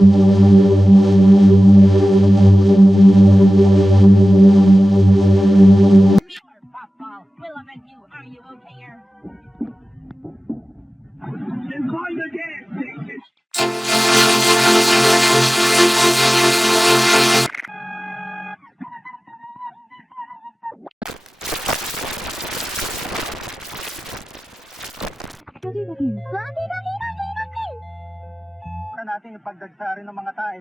We'll avenge you. Are you okay? Then find the gas station. Sa natin ipagdagsari ng mga tae.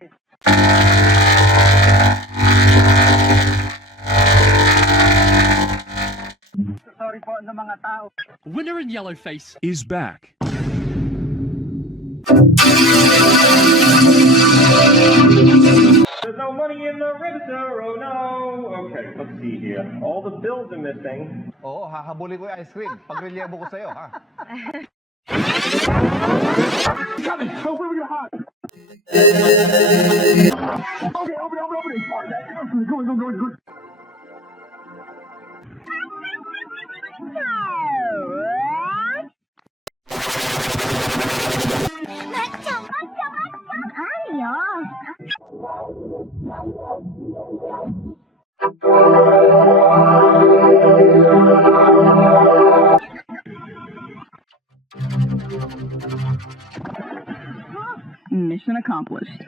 Sorry po ng mga tao. Winner in Yellowface. Is back. There's no money in the register, oh no! Okay, let's see here. All the bills are missing. Oo, hahabulin ko yung ice cream. Pagrelyebo ko sa'yo, ha? Got it! Oh, where we gonna hide? Okay, open it. Go. Mission accomplished.